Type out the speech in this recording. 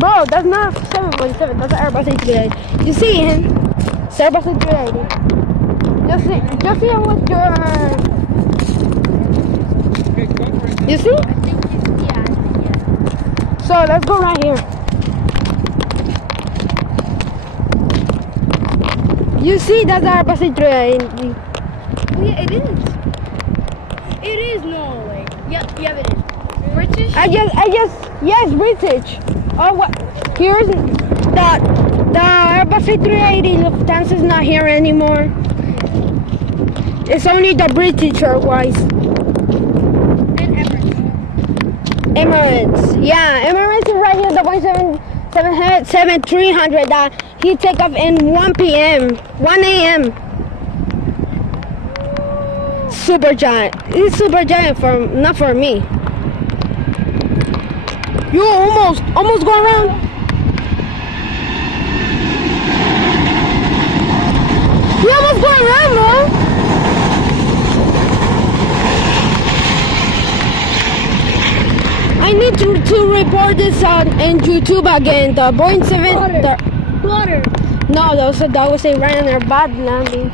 Bro, that's not 717. That's an Airbus A380. You see him? It's Airbus A380. Just see him with your... You see? So let's go right here. You see that's Airbus A380. Yeah, it is. It is Norway. Yeah, it is. British? Yes, British. Oh, what? Here's the Airbus A380 Lufthansa is not here anymore. It's only the British Airways. And Emirates. Yeah, Emirates is right here. The 777-300 that he take off in 1 p.m. 1 a.m. Super giant. It's super giant not for me. You almost go around. You almost go around, bro. I need to report this on YouTube again. The Boeing 7. Water. No, that was a Ryanair bad landing.